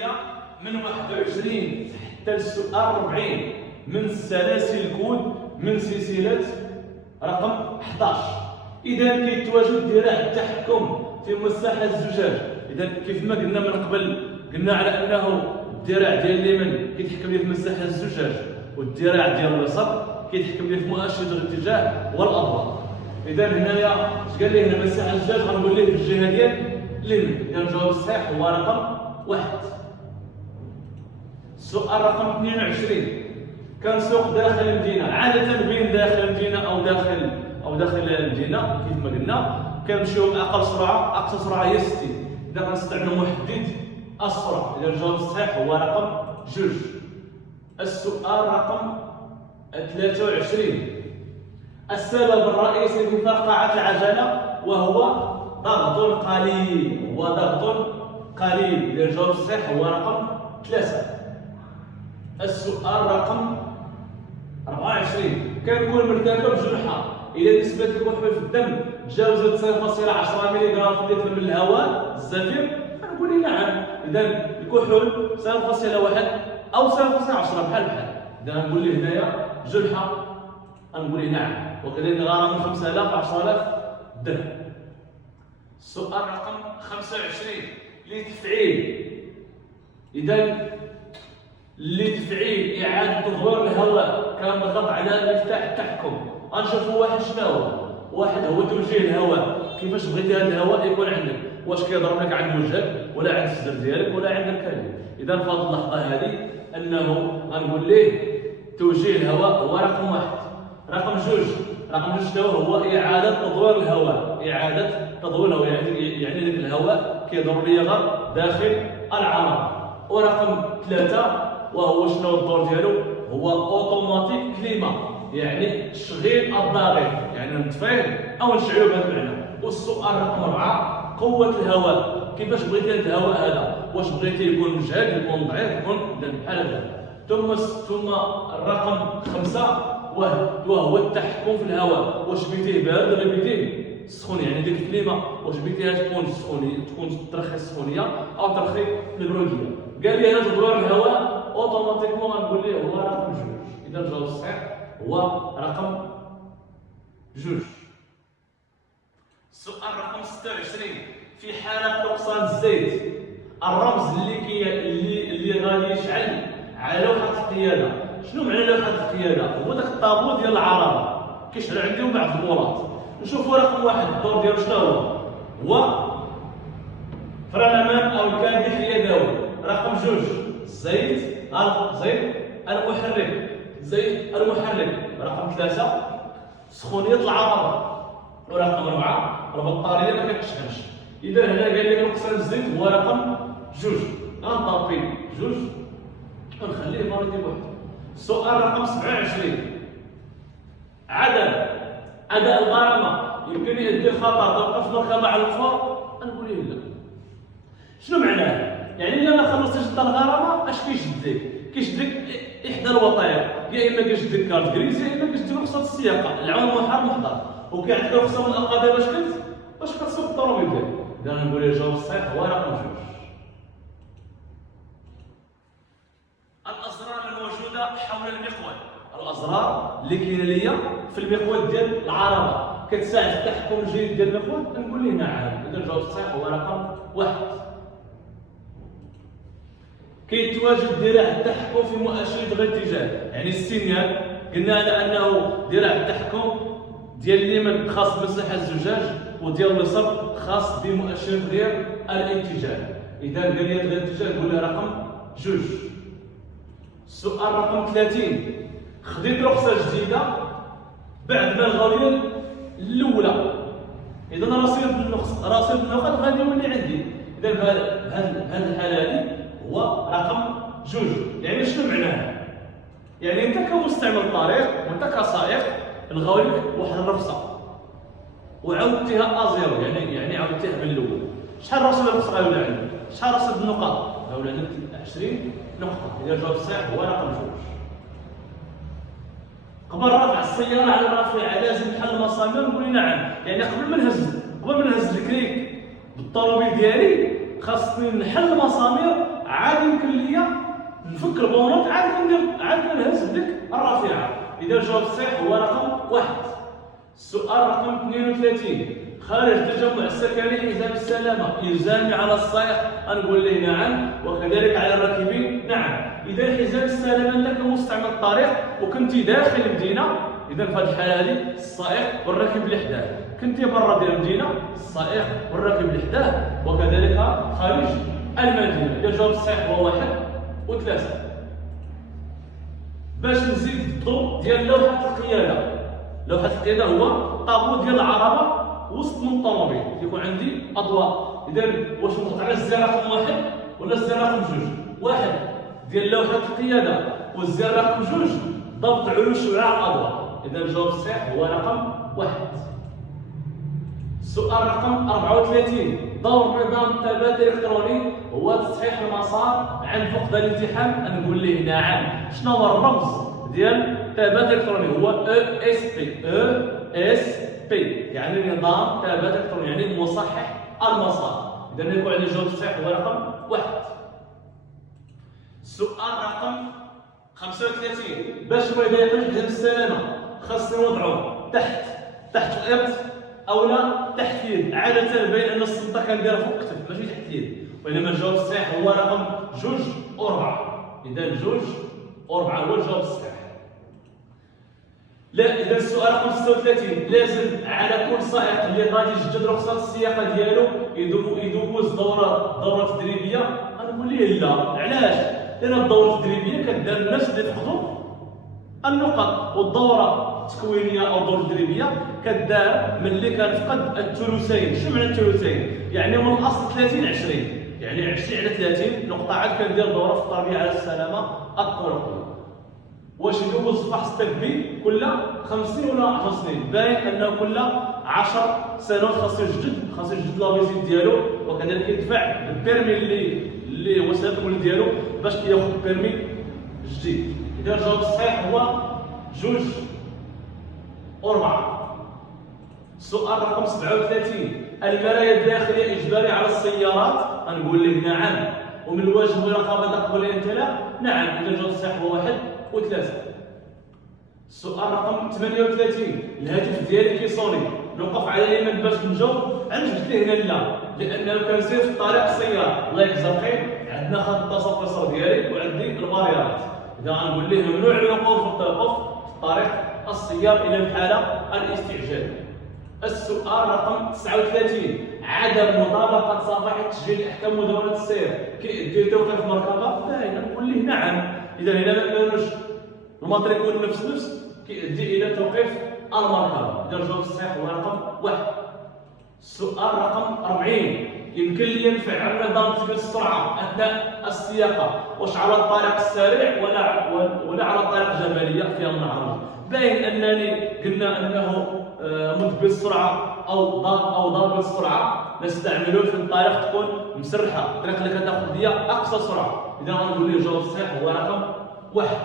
السلسلة من 21 حتى للسؤال 40 من سلاسل الكود من سلسلة رقم 11. إذا كيتواجد ذراع التحكم في مساحة الزجاج. إذا كيف ما قلنا من قبل، قلنا على أنه الذراع ديال اليمين كيتحكم ليه في مساحة الزجاج، والذراع ديال اليسار كيتحكم ليه في مؤشر الاتجاه والأضواء. إذا هنايا اش قال لي هنا مساحة الزجاج، غنقول ليه في الجهة ديال اليمين. إذا الجواب الصحيح هو رقم 1. السؤال رقم 22. كنسوق داخل المدينة، عادة بين داخل المدينة أو داخل المدينة كيف ما قلنا كنمشيو بأقل سرعة، أقصى سرعة هي 60. إذا غنستعملو محدد السرعة. إذا الجواب الصحيح هو رقم 2. السؤال رقم 23. السبب الرئيسي في فرقعة العجلة وهو ضغط قليل. إذا الجواب الصحيح هو رقم 3. السؤال رقم 24. كنكون مرتكب جرحى إذا نسبة الكحول في الدم تجاوزت 0.10 ملغ في اللتر من الهواء الزفير، غنقول نعم. إذا الكحول 0.1 أو 0.10 بحال. إذا غنقول ليه هنايا جرحى، غنقول ليه نعم. وكذلك غرامة من 5000 10000 درهم. السؤال رقم 25. لتفعيل لتفعيل إعادة تدوير الهواء كنضغط على مفتاح التحكم. غنشوفوا واحد شنو هو. واحد هو توجيه الهواء، كيفاش بغيتي هذا الهواء يكون عندك، واش كيضرب لك عند وجهك ولا عند الصدر ديالك ولا عند الكلى. إذا في هذه اللحظة هذه أنه غنقول ليه توجيه الهواء هو رقم 1. رقم 2 شنو هو؟ إعادة تدوير الهواء. يعني ذاك الهواء كيدور لي غير داخل العرض. ورقم 3 وهو شنو الدور ديالو؟ هو اوتوماتيك كليما، يعني تشغيل الضغط، يعني نطفيه او نشعلو بهذا المعنى. والسؤال رقم 4. قوة الهواء، كيفاش بغيتي هذا الهواء هذا؟ واش بغيتي يكون مجهد، يكون ضعيف، يكون بحال هذا. ثم الرقم 5 وهو التحكم في الهواء. واش بغيتيه بارد ولا بغيتيه سخون؟ يعني ديك الكلمه واش بغيتيها تكون سخونيه، تكون ترخي السخونيه او ترخي البروديه. قال لي انا تدوير الهواء اوتوماتيكمون غنقول ليه هو رقم 2. اذا الجواب الصحيح هو رقم 2. السؤال رقم 26. في حالة نقصان الزيت، الرمز اللي غادي يشعل على لوحة القيادة. شنو معنى لوحة القيادة؟ هو داك الطابور ديال العربة كيشعل عندهم بعض البولات. نشوفوا رقم 1 الدور ديالو شنو هو فرلامان او الكادح اليدوي. رقم 2 الزيت المحرك. رقم 3 سخونية العربة. ورقم 4 البطارية ما كتشحنش. إذا هنا قال لي نقصان الزيت هو رقم 2. غنطابي 2 ونخليه مرتين بوحده. السؤال رقم 27. عدم الغرامة يمكن يؤدي لخطر توقف المركبة على الفور. نقول ليه لا. شنو معناه؟ يعني الا ما خلصتيش الغرامة اش كيشدك احدى الوثائق، يا اما كيشدك كارت غريز يا اما كيشدك رخصة السياقة، العون محار محضر، وكيعطيك رخصة من القضاء باش كتسوق الطوموبيل ديالك. اذا نقول الجواب الصحيح هو رقم 2. الازرار الموجودة حول المقود. الازرار اللي كاينه ليا في المقود ديال العربة كتساعد في التحكم الجيد ديال المقود. نقول ليه نعم. اذا الجواب الصحيح هو رقم 1. كيتواجد ذراع التحكم في مؤشر الاتجاه، يعني السينيال قلنا على انه ذراع التحكم ديال اليمين خاص بمساحه الزجاج وديال اليسار خاص بمؤشر تغيير الاتجاه. اذا قال لي تغيير الاتجاه نقول له رقم 2. السؤال رقم 30. خديت رخصه جديده بعد ما الغاويه الاولى. اذا رصيد النقط غادي يولي عندي. اذا بهذه الحاله هذه هو رقم 2. يعني شنو معناه؟ يعني انت كمستعمل طريق وانت كسائق الغاو لك واحد الرخصه وعاودتيها ازيرو، يعني عاودتيها من الاول. شحال رصيد الرخصه غيولي عندك؟ شحال رصيد النقاط؟ غيولي عندك 20 نقطه. اذا الجواب الصحيح هو رقم 2. قبل رفع السياره على الرافعه لازم تحل المسامير. نقول لي نعم. يعني قبل ما نهز الكريك بالطوموبيل ديالي خاصني نحل المسامير عاد نفك البونط عاد كنهز بديك الرافعه. اذا الجواب الصحيح هو رقم 1. السؤال رقم 32 خارج التجمع السكني إلزام السلامة إلزامي على السائق؟ نقول له نعم، وكذلك على الراكبين نعم. إذا حزام السلامة أنت كمستعمل الطريق وكنتي داخل المدينة، إذا في هذه الحالة هذه السائق والراكب اللي حداه، كنتي برا ديال المدينة السائق والراكب اللي حداه، وكذلك خارج المدينة. إذا الجواب الصحيح هو 1 و3. باش نزيد الضوء ديال لوحة القيادة. لوحة القيادة هو طابو ديال العربة وسط من الطوموبيل، يكون عندي أضواء. إذا واش نضغط على الزر رقم 1 ولا الزر رقم 2؟ 1 ديال لوحة القيادة والزر رقم 2 ضبط علو شعاع الأضواء. إذا الجواب الصحيح هو رقم 1. السؤال رقم 34 دور نظام الثبات الإلكتروني هو تصحيح المسار عند فقدان الالتحام؟ نقول له نعم. شنو هو الرمز ديال الثبات الإلكتروني؟ هو ESP، يعني نظام ثبات إلكتروني، يعني مصحح المسار. إذا يكون عندي الجواب الصحيح هو رقم 1. السؤال رقم 35 باش ما يضيقش حزام السلامة خاصني نوضعو تحت الإرث أو لا تحت اليد؟ عادة بين أن السلطة كنديرها فوق الكتف ماشي تحت اليد، وإنما الجواب الصحيح هو رقم 2 و4. إذا 2 و4 هو الجواب الصحيح. لا، إذا السؤال رقم 36 لازم على كل سائق اللي غادي يجدد رخصة السياقة ديالو يدوز دورة تدريبية؟ نقول ليه لا. علاش؟ لأن الدورة التدريبية كدار الناس اللي فقدوا النقط، والدورة التكوينية أو الدورة التدريبية كدار ملي كنفقد الثلثين. شنو معنى الثلثين؟ يعني من الأصل 30 20، يعني 20 على 30 نقطة عاد كندير دورة في التربية على السلامة الطرقية. واش يدوز الفحص الطبي كل 50 ولا 10 سنين؟ باين انه كل 10 سنوات خاصو يجدد لابيزيت ديالو، وكذلك يدفع البيرمي اللي وصلت الولد ديالو باش كياخذ بيرمي جديد. اذا الجواب الصحيح هو 2 و4. السؤال رقم 37 المرايا الداخليه اجباري على السيارات؟ نقول لك نعم. ومن الواجب مراقبه قبل الانطلاق؟ نعم. اذا الجواب الصحيح هو 1 و3. السؤال رقم 38 الهاتف ديالي كيصوني نوقف على اليمين باش نجاوب؟ علاش قلت ليه هنا لا؟ لانه كنسير في طريق السياره الله يجزاه الخير، عندنا خط التصفيص ديالي وعندي الباريرات. اذا غنقول ليه ممنوع الوقوف والتوقف في طريق السياره الى الحاله الاستعجال. السؤال رقم 39 عدم مطابقه صفحه تسجيل احكام مدونه السير كيدير توقيف مركبه؟ باين. نقول ليه نعم. اذا هنا ما كانوش الماتريكول نفس كيؤدي الى توقيف المركبه. اذا الجواب الصحيح هو رقم 1. السؤال رقم 40 يمكن لي نفعل نظام تسجيل السرعه اثناء السياقه واش على الطريق السريع ولا على الطريق الجبليه فيها منعرض؟ باين انني قلنا انه مثبت السرعه او ضابط السرعه نستعملوه في الطريق تكون مسرحه، الطريق اللي كتاخذ ليا اقصى سرعه. اذا غنقول لي الجواب الصحيح هو رقم 1.